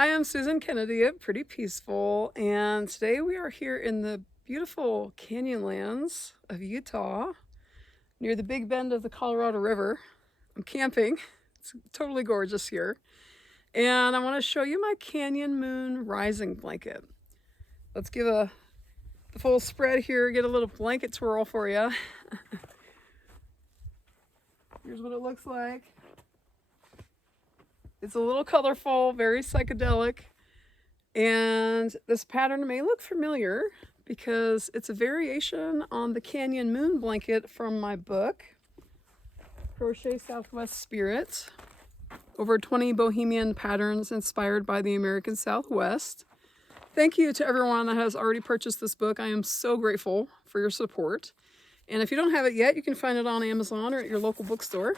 I am Susan Kennedy at Pretty Peaceful, and today we are here in the beautiful canyonlands of Utah near the big bend of the Colorado River. I'm camping. It's totally gorgeous here. And I want to show you my Canyon Moon Rising blanket. Let's give the full spread here, get a little blanket twirl for you. Here's what it looks like. It's a little colorful, very psychedelic, and this pattern may look familiar because it's a variation on the Canyon Moon blanket from my book, Crochet Southwest Spirit, over 20 bohemian patterns inspired by the American Southwest. Thank you to everyone that has already purchased this book. I am so grateful for your support. And if you don't have it yet, you can find it on Amazon or at your local bookstore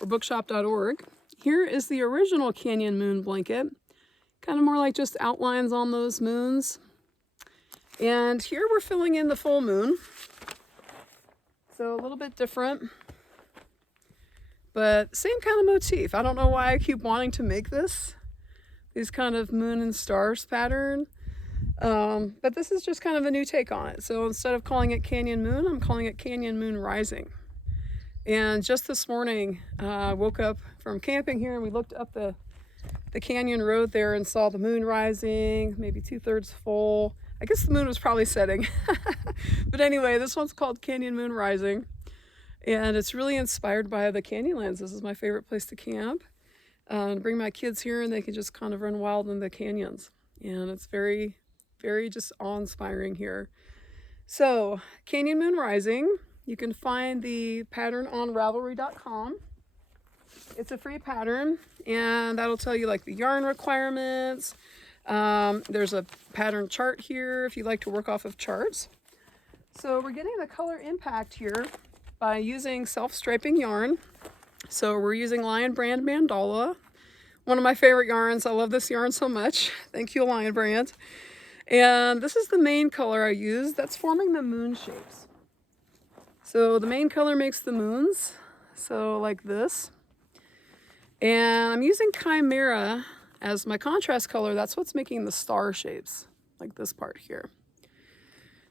or bookshop.org. Here is the original Canyon Moon blanket, kind of more like just outlines on those moons. And here we're filling in the full moon, so a little bit different, but same kind of motif. I don't know why I keep wanting to make these kind of moon and stars pattern, but this is just kind of a new take on it. So instead of calling it Canyon Moon, I'm calling it Canyon Moon Rising. And just this morning, I woke up from camping here and we looked up the canyon road there and saw the moon rising, maybe 2/3 full. I guess the moon was probably setting. But anyway, this one's called Canyon Moon Rising. And it's really inspired by the Canyonlands. This is my favorite place to camp. Bring my kids here and they can just kind of run wild in the canyons. And it's very, very just awe-inspiring here. So, Canyon Moon Rising. You can find the pattern on Ravelry.com. It's a free pattern, and that'll tell you like the yarn requirements. There's a pattern chart here if you like to work off of charts. So we're getting the color impact here by using self-striping yarn. So we're using Lion Brand Mandala, one of my favorite yarns. I love this yarn so much. Thank you, Lion Brand. And this is the main color I use that's forming the moon shapes. So the main color makes the moons, so like this. And I'm using Chimera as my contrast color. That's what's making the star shapes, like this part here.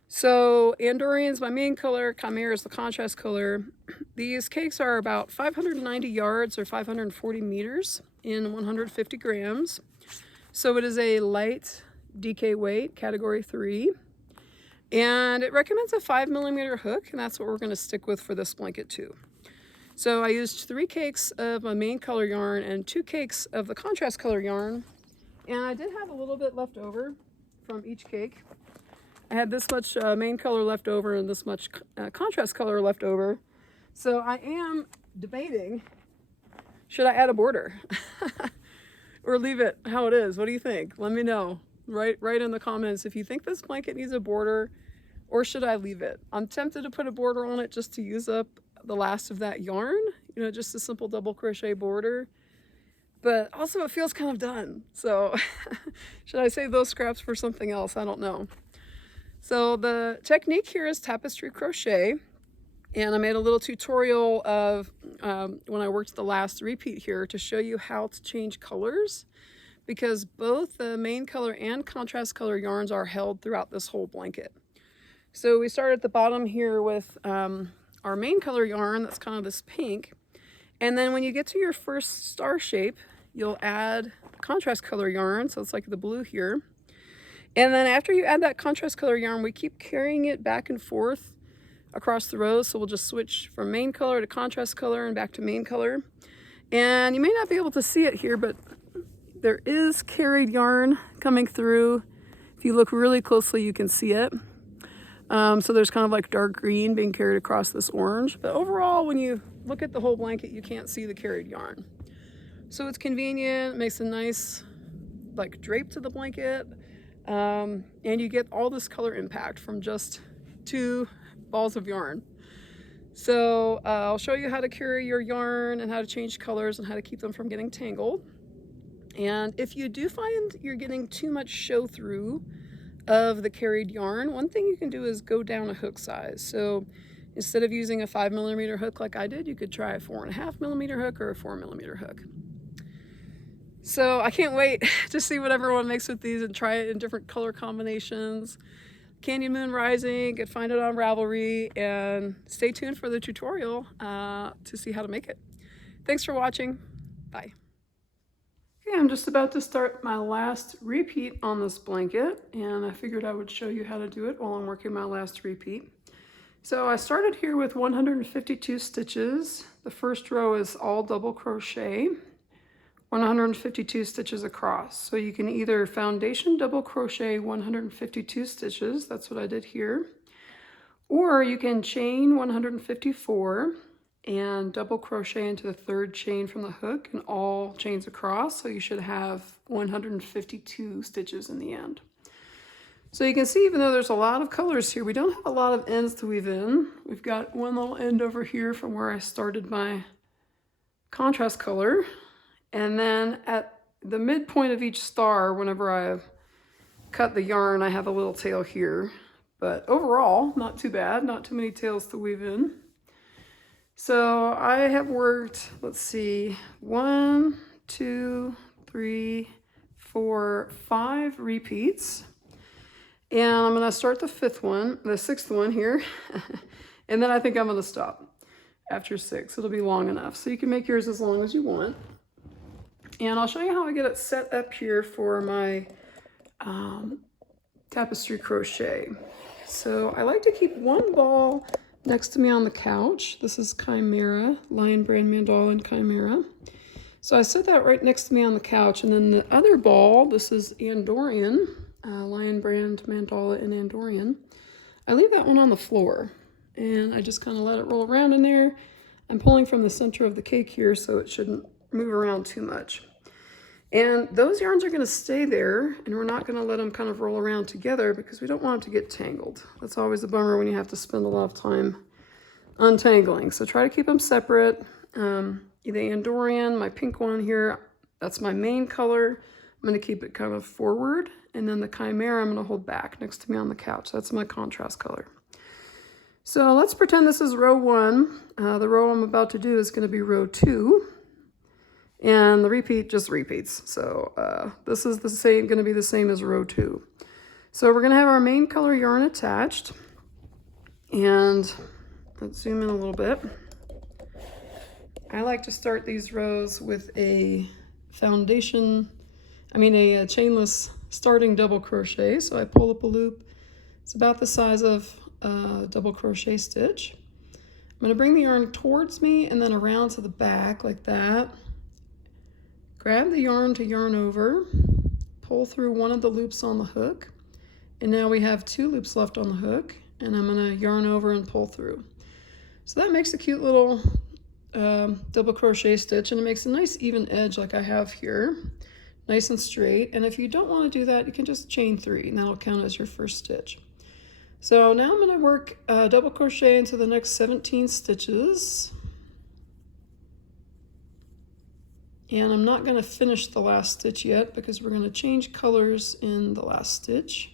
So Andorian is my main color, Chimera is the contrast color. These cakes are about 590 yards or 540 meters in 150 grams. So it is a light DK weight, category 3. And it recommends a 5mm hook, and that's what we're going to stick with for this blanket too. So I used 3 cakes of my main color yarn and 2 cakes of the contrast color yarn. And I did have a little bit left over from each cake. I had this much main color left over and this much contrast color left over. So I am debating, should I add a border or leave it how it is? What do you think? Let me know. Write in the comments if you think this blanket needs a border, or should I leave it? I'm tempted to put a border on it just to use up the last of that yarn, just a simple double crochet border. But also it feels kind of done. So should I save those scraps for something else? I don't know. So the technique here is tapestry crochet. And I made a little tutorial of when I worked the last repeat here to show you how to change colors, because both the main color and contrast color yarns are held throughout this whole blanket. So we start at the bottom here with our main color yarn, that's kind of this pink. And then when you get to your first star shape, you'll add contrast color yarn, so it's like the blue here. And then after you add that contrast color yarn, we keep carrying it back and forth across the rows. So we'll just switch from main color to contrast color and back to main color. And you may not be able to see it here, but there is carried yarn coming through. If you look really closely, you can see it. So there's kind of like dark green being carried across this orange. But overall, when you look at the whole blanket, you can't see the carried yarn. So it's convenient, it makes a nice like drape to the blanket. And you get all this color impact from just 2 balls of yarn. So I'll show you how to carry your yarn and how to change colors and how to keep them from getting tangled. And if you do find you're getting too much show through of the carried yarn, one thing you can do is go down a hook size. So instead of using a 5mm hook like I did, you could try a 4.5mm hook or a 4mm hook. So I can't wait to see what everyone makes with these and try it in different color combinations. Canyon Moon Rising, you can find it on Ravelry, and stay tuned for the tutorial to see how to make it. Thanks for watching. Bye. Okay, I'm just about to start my last repeat on this blanket, and I figured I would show you how to do it while I'm working my last repeat. So I started here with 152 stitches. The first row is all double crochet, 152 stitches across. So you can either foundation double crochet 152 stitches, that's what I did here, or you can chain 154 and double crochet into the third chain from the hook and all chains across, so you should have 152 stitches in the end. So you can see, even though there's a lot of colors here, we don't have a lot of ends to weave in. We've got one little end over here from where I started my contrast color, and then at the midpoint of each star, whenever I cut the yarn, I have a little tail here. But overall, not too bad, not too many tails to weave in. So I have worked, let's see, 1, 2, 3, 4, 5 repeats. And I'm gonna start the sixth one here. And then I think I'm gonna stop after 6. It'll be long enough. So you can make yours as long as you want. And I'll show you how I get it set up here for my tapestry crochet. So I like to keep one ball next to me on the couch. This is Chimera, Lion Brand Mandala and Chimera. So I set that right next to me on the couch, and then the other ball, this is Andorian, Lion Brand Mandala and Andorian. I leave that one on the floor, and I just kind of let it roll around in there. I'm pulling from the center of the cake here, so it shouldn't move around too much. And those yarns are going to stay there, and we're not going to let them kind of roll around together because we don't want them to get tangled. That's always a bummer when you have to spend a lot of time untangling. So try to keep them separate. The Andorian, my pink one here, that's my main color. I'm going to keep it kind of forward, and then the Chimera I'm going to hold back next to me on the couch. That's my contrast color. So let's pretend this is row 1. The row I'm about to do is going to be row 2. And the repeat just repeats. So this is going to be the same as row 2. So we're going to have our main color yarn attached. And let's zoom in a little bit. I like to start these rows with a a chainless starting double crochet. So I pull up a loop. It's about the size of a double crochet stitch. I'm going to bring the yarn towards me and then around to the back like that. Grab the yarn to yarn over, pull through one of the loops on the hook, and now we have 2 loops left on the hook, and I'm going to yarn over and pull through. So that makes a cute little double crochet stitch, and it makes a nice even edge like I have here, nice and straight. And if you don't want to do that, you can just chain 3, and that'll count as your first stitch. So now I'm going to work double crochet into the next 17 stitches. And I'm not going to finish the last stitch yet because we're going to change colors in the last stitch.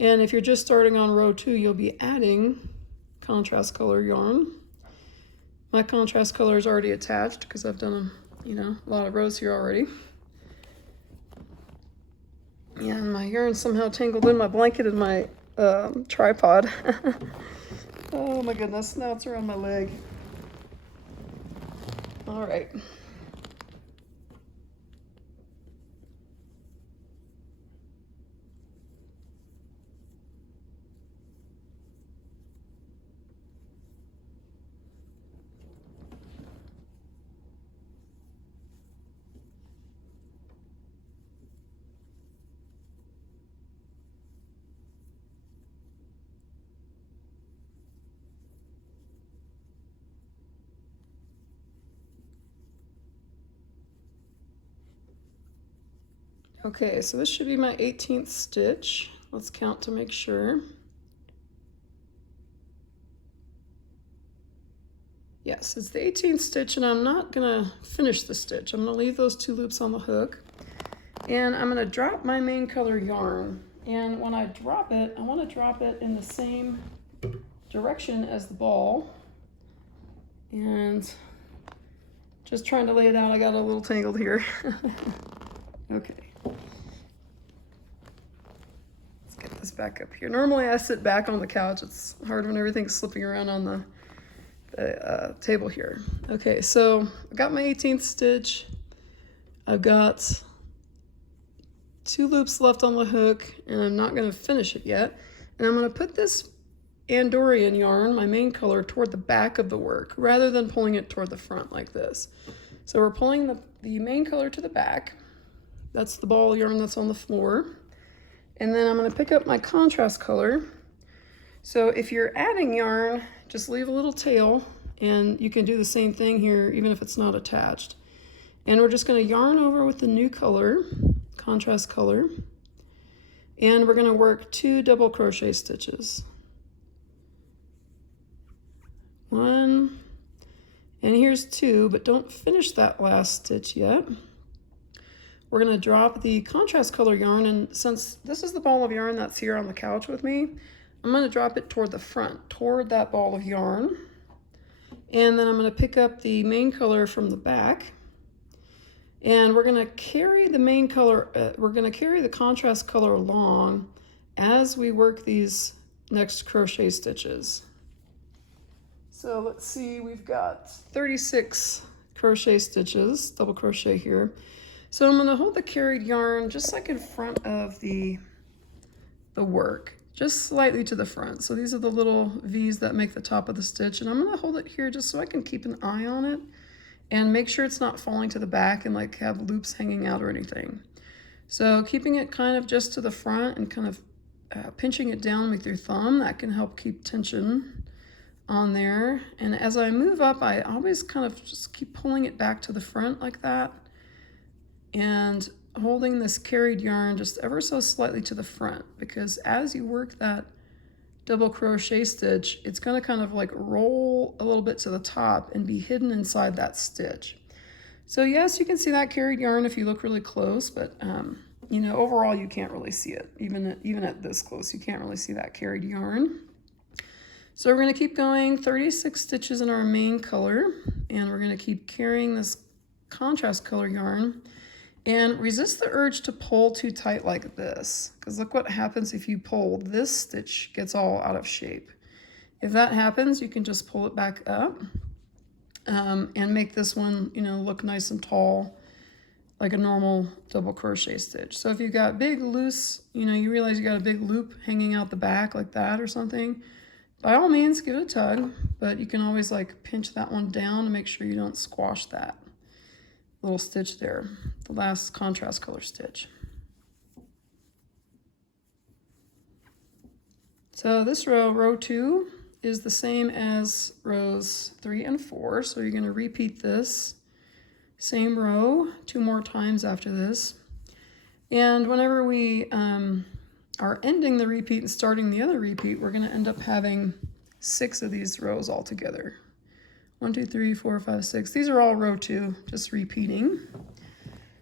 And if you're just starting on row 2, you'll be adding contrast color yarn. My contrast color is already attached because I've done a lot of rows here already. And my yarn somehow tangled in my blanket and my tripod. Oh my goodness, now it's around my leg. All right. Okay, so this should be my 18th stitch. Let's count to make sure. Yes, it's the 18th stitch, and I'm not gonna finish the stitch. I'm gonna leave those 2 loops on the hook, and I'm gonna drop my main color yarn. And when I drop it, I wanna drop it in the same direction as the ball. And just trying to lay it out, I got a little tangled here. Okay. Let's get this back up here. Normally I sit back on the couch. It's hard when everything's slipping around on the table here. Okay, so I got my 18th stitch. I've got 2 loops left on the hook, and I'm not going to finish it yet. And I'm going to put this Andorian yarn, my main color, toward the back of the work rather than pulling it toward the front like this. So we're pulling the main color to the back. That's the ball of yarn that's on the floor. And then I'm going to pick up my contrast color. So if you're adding yarn, just leave a little tail, and you can do the same thing here even if it's not attached. And we're just going to yarn over with the new color, contrast color, and we're going to work 2 double crochet stitches. 1, and here's 2, but don't finish that last stitch yet. We're going to drop the contrast color yarn, and since this is the ball of yarn that's here on the couch with me, I'm going to drop it toward the front, toward that ball of yarn. And then I'm going to pick up the main color from the back. And we're going to carry the main color, we're going to carry the contrast color along as we work these next crochet stitches. So let's see, we've got 36 crochet stitches, double crochet here. So I'm going to hold the carried yarn just like in front of the work, just slightly to the front. So these are the little V's that make the top of the stitch, and I'm going to hold it here just so I can keep an eye on it and make sure it's not falling to the back and like have loops hanging out or anything. So keeping it kind of just to the front and kind of pinching it down with your thumb, that can help keep tension on there. And as I move up, I always kind of just keep pulling it back to the front like that and holding this carried yarn just ever so slightly to the front, because as you work that double crochet stitch, it's going to kind of like roll a little bit to the top and be hidden inside that stitch. So yes, you can see that carried yarn if you look really close, but you know, overall you can't really see it. Even at this close, you can't really see that carried yarn. So we're going to keep going 36 stitches in our main color, and we're going to keep carrying this contrast color yarn. And resist the urge to pull too tight like this, because look what happens if you pull. This stitch gets all out of shape. If that happens, you can just pull it back up and make this one, you know, look nice and tall like a normal double crochet stitch. So if you've got big loose, you know, you realize you got a big loop hanging out the back like that or something, by all means give it a tug, but you can always like pinch that one down to make sure you don't squash that little stitch there, the last contrast color stitch. So this row 2, is the same as rows 3 and 4. So you're going to repeat this same row 2 more times after this. And whenever we are ending the repeat and starting the other repeat, we're going to end up having 6 of these rows all together. 1, 2, 3, 4, 5, 6. These are all row 2, just repeating.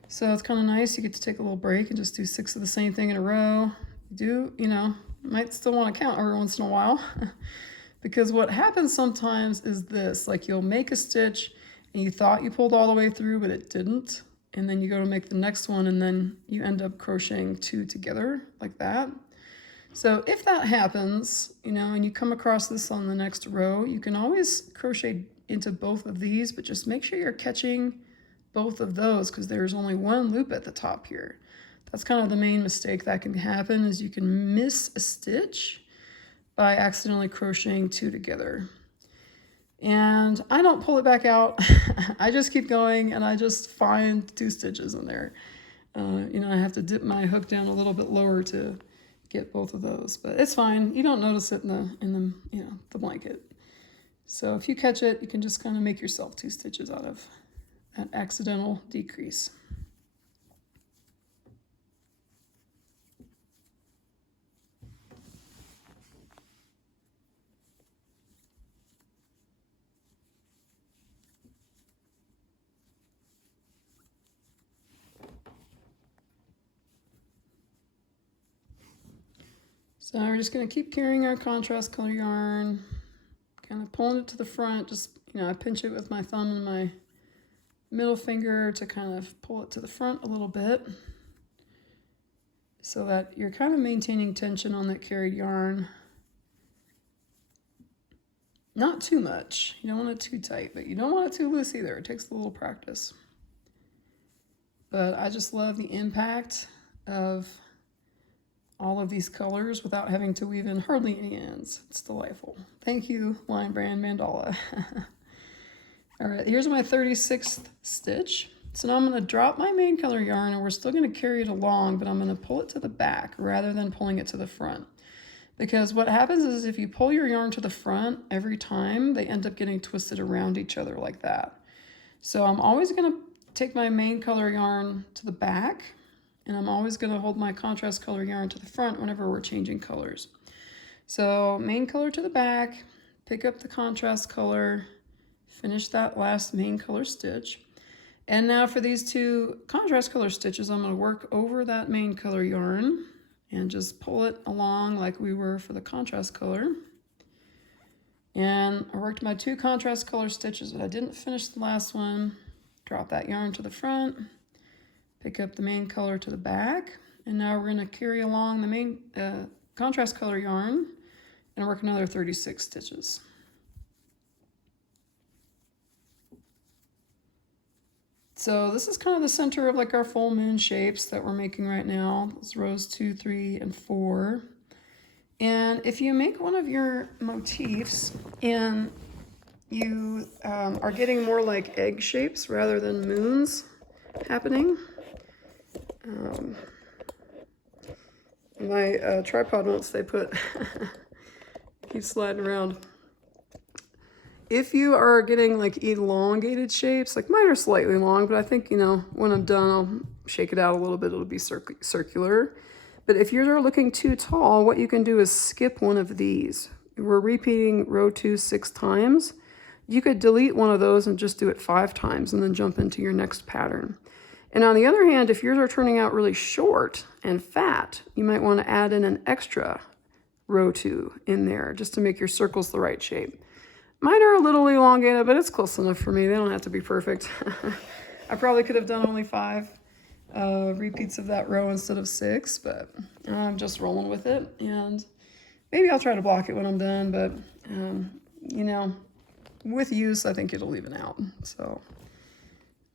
So it's kind of nice. You get to take a little break and just do 6 of the same thing in a row. You know, might still want to count every once in a while. Because what happens sometimes is this, like you'll make a stitch and you thought you pulled all the way through, but it didn't. And then you go to make the next one and then you end up crocheting 2 together like that. So if that happens, you know, and you come across this on the next row, you can always crochet into both of these, but just make sure you're catching both of those because there's only one loop at the top here. That's kind of the main mistake that can happen, is you can miss a stitch by accidentally crocheting 2 together. And I don't pull it back out. I just keep going and I just find 2 stitches in there. You know, I have to dip my hook down a little bit lower to get both of those, but it's fine. You don't notice it in the you know, the blanket. So if you catch it, you can just kind of make yourself 2 stitches out of that accidental decrease. So we're just going to keep carrying our contrast color yarn, kind of pulling it to the front. Just, you know, I pinch it with my thumb and my middle finger to kind of pull it to the front a little bit. so that you're kind of maintaining tension on that carried yarn. Not too much. You don't want it too tight, but you don't want it too loose either. It takes a little practice. But I just love the impact of all of these colors without having to weave in hardly any ends. It's delightful. Thank you, Lion Brand Mandala. All right, here's my 36th stitch. So now I'm going to drop my main color yarn, and we're still going to carry it along, but I'm going to pull it to the back rather than pulling it to the front. Because what happens is if you pull your yarn to the front every time, they end up getting twisted around each other like that. So I'm always going to take my main color yarn to the back, and I'm always going to hold my contrast color yarn to the front whenever we're changing colors. So main color to the back, pick up the contrast color, finish that last main color stitch. And now for these two contrast color stitches, I'm going to work over that main color yarn and just pull it along like we were for the contrast color. And I worked my two contrast color stitches, but I didn't finish the last one. Drop that yarn to the front, pick up the main color to the back, and now we're going to carry along the main contrast color yarn and work another 36 stitches. So this is kind of the center of like our full moon shapes that we're making right now. It's rows 2, 3, and 4. And if you make one of your motifs and you are getting more like egg shapes rather than moons happening. My tripod notes they put, keep sliding around. If you are getting like elongated shapes, like mine are slightly long, but I think, you know, when I'm done, I'll shake it out a little bit. It'll be circular. But if you're looking too tall, what you can do is skip one of these. We're repeating row 2 6 times. You could delete one of those and just do it 5 times and then jump into your next pattern. And on the other hand, if yours are turning out really short and fat, you might want to add in an extra row 2 in there just to make your circles the right shape. Mine are a little elongated, but it's close enough for me. They don't have to be perfect. I probably could have done only 5 repeats of that row instead of 6, but I'm just rolling with it. And maybe I'll try to block it when I'm done, but you know, with use, I think it'll even out. So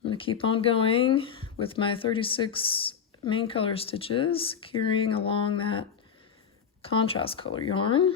I'm going to keep on going with my 36 main color stitches, carrying along that contrast color yarn.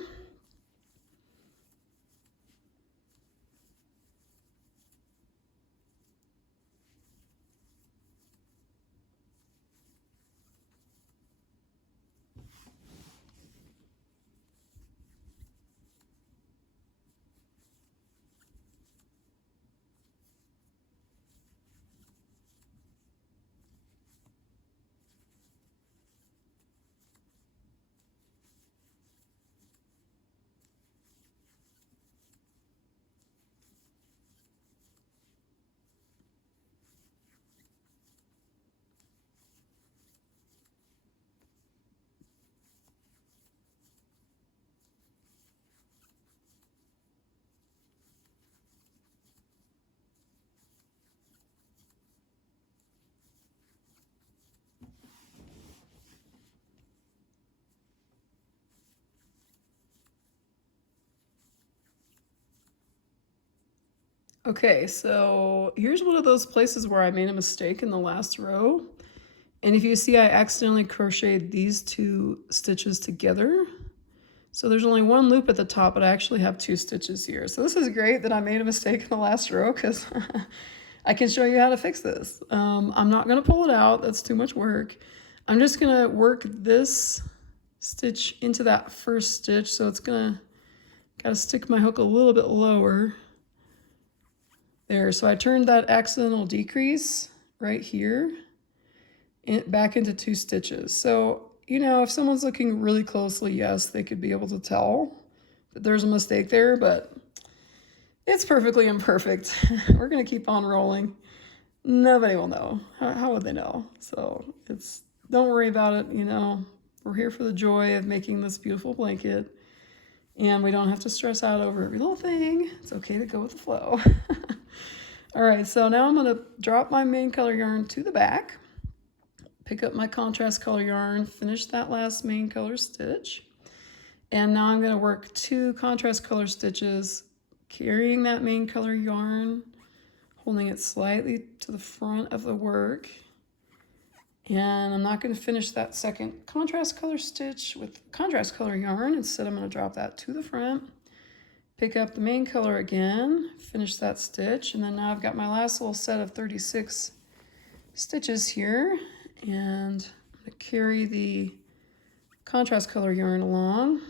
Okay, so here's one of those places where I made a mistake in the last row. And if you see, I accidentally crocheted these 2 stitches together. So there's only 1 loop at the top, but I actually have 2 stitches here. So this is great that I made a mistake in the last row because I can show you how to fix this. I'm not gonna pull it out, that's too much work. I'm just gonna work this stitch into that first stitch. So it's gotta stick my hook a little bit lower. There, so I turned that accidental decrease right here back into 2 stitches. So, you know, if someone's looking really closely, yes, they could be able to tell that there's a mistake there, but it's perfectly imperfect. We're gonna keep on rolling. Nobody will know. How would they know? So don't worry about it, you know. We're here for the joy of making this beautiful blanket, and we don't have to stress out over every little thing. It's okay to go with the flow. All right, so now I'm gonna drop my main color yarn to the back, pick up my contrast color yarn, finish that last main color stitch. And now I'm going to work 2 contrast color stitches, carrying that main color yarn, holding it slightly to the front of the work. And I'm not going to finish that second contrast color stitch with contrast color yarn. Instead, I'm going to drop that to the front, pick up the main color again, finish that stitch, and then now I've got my last little set of 36 stitches here, and I'm going to carry the contrast color yarn along.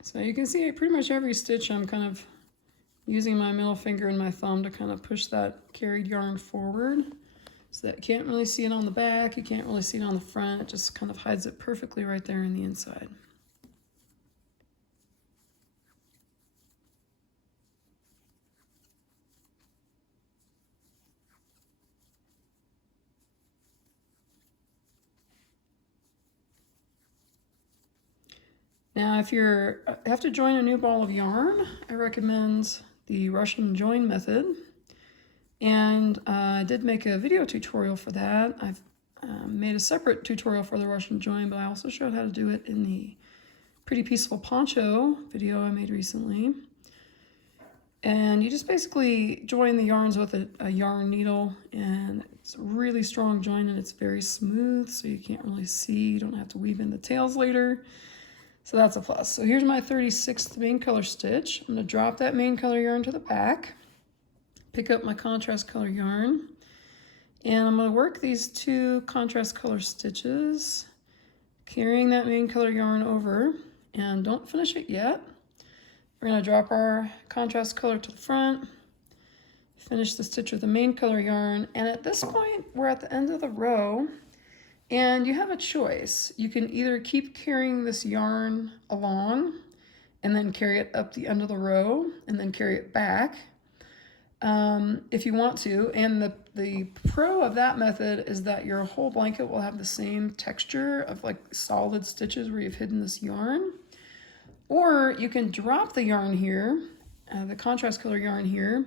So you can see pretty much every stitch I'm kind of using my middle finger and my thumb to kind of push that carried yarn forward, so that you can't really see it on the back, you can't really see it on the front, it just kind of hides it perfectly right there in the inside. Now, if you have to join a new ball of yarn, I recommend the Russian join method. And I did make a video tutorial for that. I've made a separate tutorial for the Russian join, but I also showed how to do it in the Pretty Peaceful Poncho video I made recently. And you just basically join the yarns with a yarn needle, and it's a really strong join and it's very smooth, so you can't really see, you don't have to weave in the tails later. So that's a plus. So here's my 36th main color stitch. I'm going to drop that main color yarn to the back, pick up my contrast color yarn, and I'm going to work these 2 contrast color stitches, carrying that main color yarn over, and don't finish it yet. We're going to drop our contrast color to the front, finish the stitch with the main color yarn, and at this point we're at the end of the row. And you have a choice. You can either keep carrying this yarn along and then carry it up the end of the row and then carry it back if you want to. And the pro of that method is that your whole blanket will have the same texture of like solid stitches where you've hidden this yarn. Or you can drop the yarn here, the contrast color yarn here,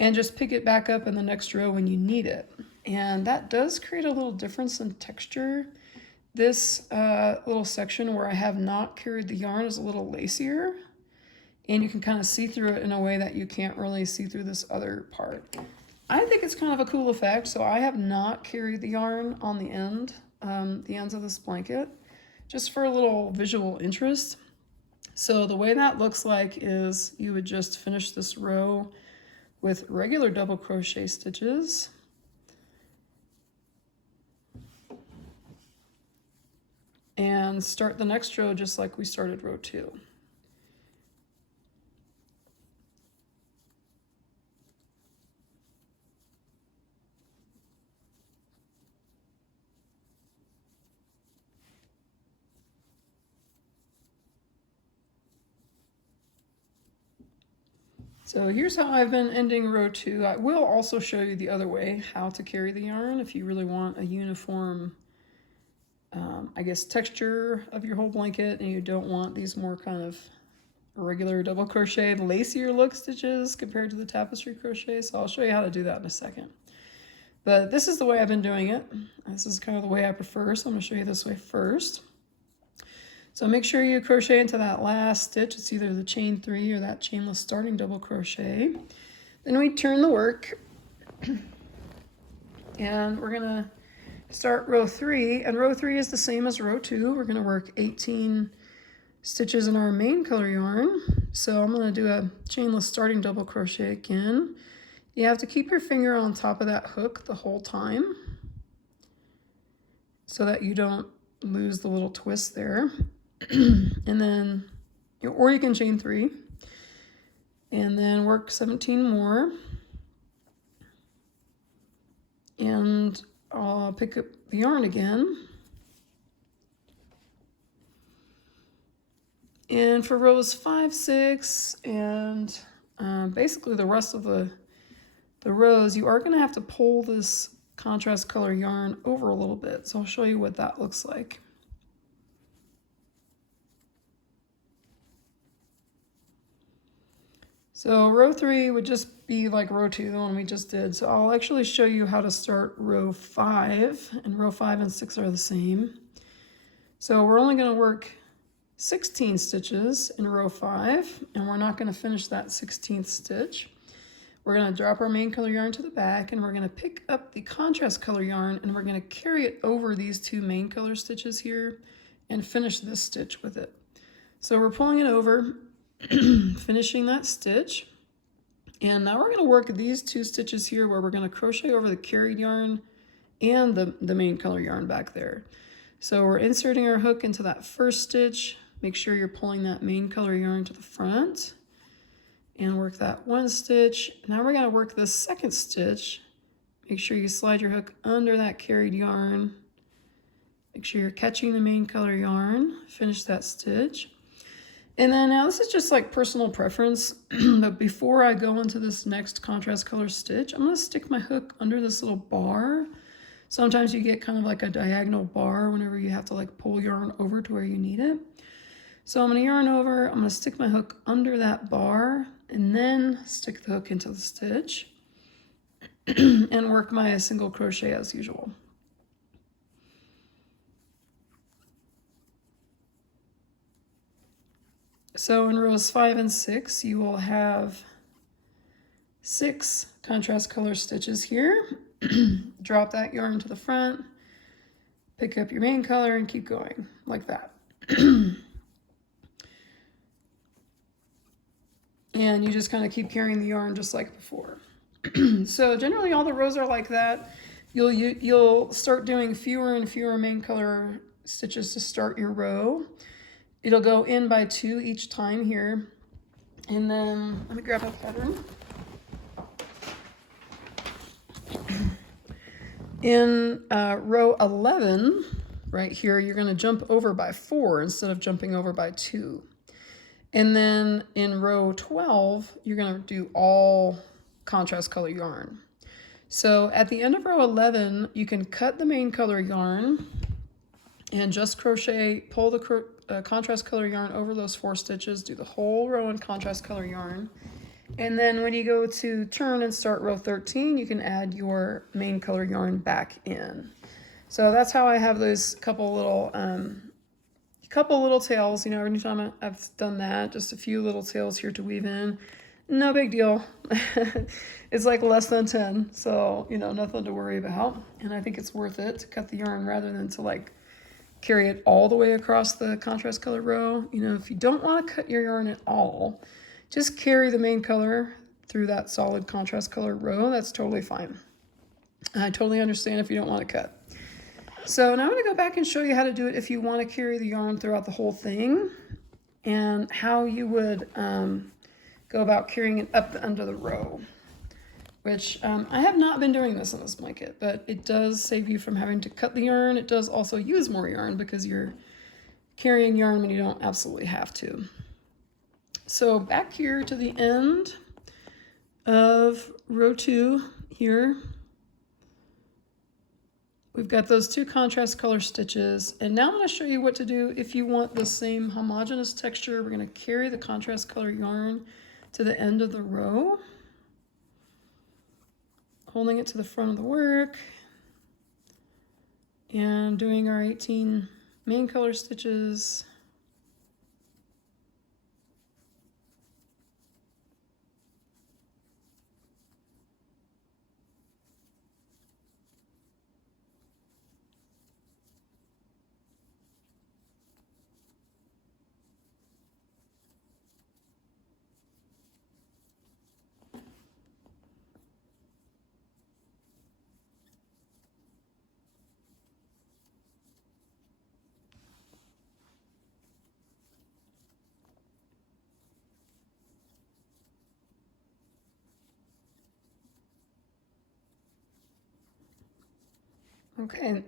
and just pick it back up in the next row when you need it. And that does create a little difference in texture. This little section where I have not carried the yarn is a little lacier, and you can kind of see through it in a way that you can't really see through this other part. I think it's kind of a cool effect, so I have not carried the yarn on the ends of this blanket, just for a little visual interest. So the way that looks like is you would just finish this row with regular double crochet stitches. And start the next row just like we started row 2. So here's how I've been ending row 2. I will also show you the other way, how to carry the yarn if you really want a uniform I guess texture of your whole blanket, and you don't want these more kind of regular double crocheted lacier look stitches compared to the tapestry crochet. So I'll show you how to do that in a second. But this is the way I've been doing it. This is kind of the way I prefer, so I'm going to show you this way first. So make sure you crochet into that last stitch. It's either the chain 3 or that chainless starting double crochet. Then we turn the work, and we're going to start row 3, and row 3 is the same as row 2. We're going to work 18 stitches in our main color yarn. So I'm going to do a chainless starting double crochet again. You have to keep your finger on top of that hook the whole time so that you don't lose the little twist there. And then, or you can chain 3 and then work 17 more. And I'll pick up the yarn again. And for rows 5, 6, and basically the rest of the rows, you are going to have to pull this contrast color yarn over a little bit. So I'll show you what that looks like. So row 3 would just be like row 2, the one we just did. So I'll actually show you how to start row 5, and row 5 and 6 are the same. So we're only going to work 16 stitches in row 5, and we're not going to finish that 16th stitch. We're going to drop our main color yarn to the back, and we're going to pick up the contrast color yarn, and we're going to carry it over these 2 main color stitches here and finish this stitch with it. So we're pulling it over, finishing that stitch, and now we're going to work these 2 stitches here where we're going to crochet over the carried yarn and the main color yarn back there. So we're inserting our hook into that first stitch. Make sure you're pulling that main color yarn to the front and work that 1 stitch. Now we're going to work this 2nd stitch. Make sure you slide your hook under that carried yarn. Make sure you're catching the main color yarn. Finish that stitch. And then now this is just like personal preference, but before I go into this next contrast color stitch, I'm going to stick my hook under this little bar. Sometimes you get kind of like a diagonal bar whenever you have to like pull yarn over to where you need it. So I'm going to yarn over, I'm going to stick my hook under that bar, and then stick the hook into the stitch and work my single crochet as usual. So in rows 5 and 6, you will have 6 contrast color stitches here. Drop that yarn to the front, pick up your main color, and keep going like that. And you just kind of keep carrying the yarn just like before. So generally all the rows are like that. You'll start doing fewer and fewer main color stitches to start your row. It'll go in by 2 each time here. And then let me grab a pattern. In row 11, right here, you're going to jump over by 4 instead of jumping over by 2. And then in row 12, you're going to do all contrast color yarn. So at the end of row 11, you can cut the main color yarn and just crochet, pull the contrast color yarn over those 4 stitches, do the whole row in contrast color yarn. And then when you go to turn and start row 13, you can add your main color yarn back in. So that's how I have those couple little tails. You know, every time I've done that, just a few little tails here to weave in. No big deal. It's like less than 10, so you know, nothing to worry about. And I think it's worth it to cut the yarn rather than to like carry it all the way across the contrast color row. You know, if you don't want to cut your yarn at all, just carry the main color through that solid contrast color row. That's totally fine. I totally understand if you don't want to cut. So now I'm going to go back and show you how to do it if you want to carry the yarn throughout the whole thing, and how you would go about carrying it up the end of the row, which I have not been doing this in this blanket, but it does save you from having to cut the yarn. It does also use more yarn because you're carrying yarn when you don't absolutely have to. So back here to the end of row 2 here, we've got those 2 contrast color stitches, and now I'm going to show you what to do if you want the same homogeneous texture. We're going to carry the contrast color yarn to the end of the row, holding it to the front of the work, and doing our 18 main color stitches. Okay.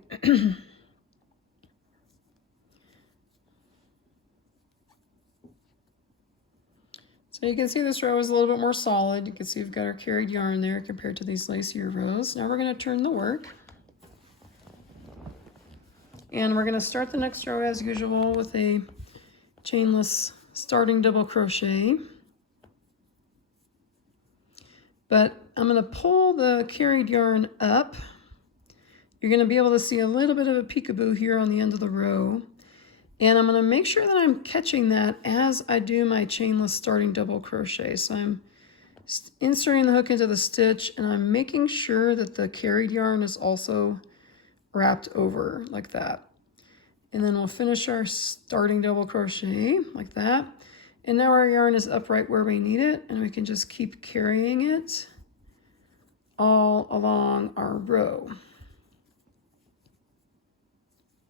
So you can see this row is a little bit more solid. You can see we've got our carried yarn there compared to these lacier rows. Now we're going to turn the work. And we're going to start the next row as usual with a chainless starting double crochet. But I'm going to pull the carried yarn up. You're going to be able to see a little bit of a peekaboo here on the end of the row. And I'm going to make sure that I'm catching that as I do my chainless starting double crochet. So I'm inserting the hook into the stitch, and I'm making sure that the carried yarn is also wrapped over like that. And then we'll finish our starting double crochet like that. And now our yarn is upright where we need it, and we can just keep carrying it all along our row.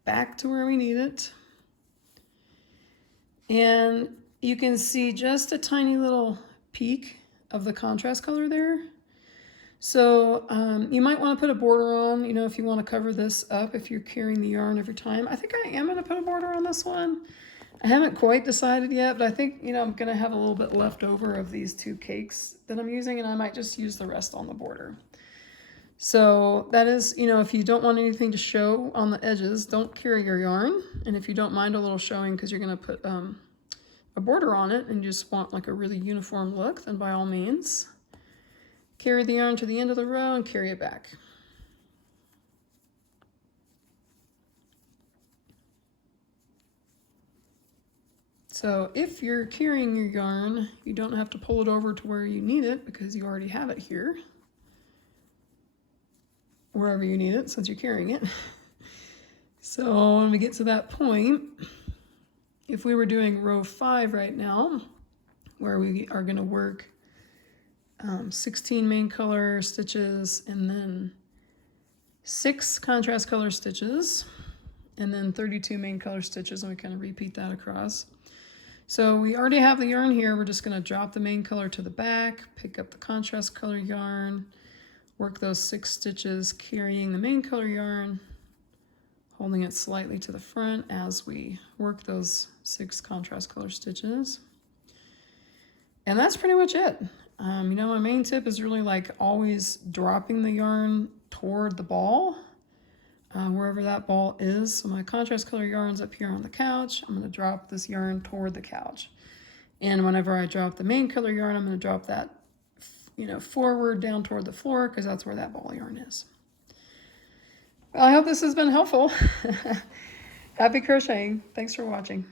Back to where we need it. And you can see just a tiny little peak of the contrast color there. So you might want to put a border on, you know, if you want to cover this up, if you're carrying the yarn every time. I think I am going to put a border on this one. I haven't quite decided yet, but I think, you know, I'm going to have a little bit left over of these two cakes that I'm using, and I might just use the rest on the border. So that is, you know, if you don't want anything to show on the edges, don't carry your yarn. And if you don't mind a little showing because you're going to put a border on it and you just want like a really uniform look, then by all means, carry the yarn to the end of the row and carry it back. So if you're carrying your yarn, you don't have to pull it over to where you need it because you already have it here. Wherever you need it, since you're carrying it. So when we get to that point, if we were doing row 5 right now, where we are going to work 16 main color stitches and then 6 contrast color stitches and then 32 main color stitches, and we kind of repeat that across. So we already have the yarn here. We're just going to drop the main color to the back, pick up the contrast color yarn, work those 6 stitches, carrying the main color yarn, holding it slightly to the front as we work those 6 contrast color stitches. And that's pretty much it. You know, my main tip is really like always dropping the yarn toward the ball, wherever that ball is. So my contrast color yarn's up here on the couch. I'm going to drop this yarn toward the couch. And whenever I drop the main color yarn, I'm going to drop that, you know, forward down toward the floor because that's where that ball yarn is. Well, I hope this has been helpful. Happy crocheting. Thanks for watching.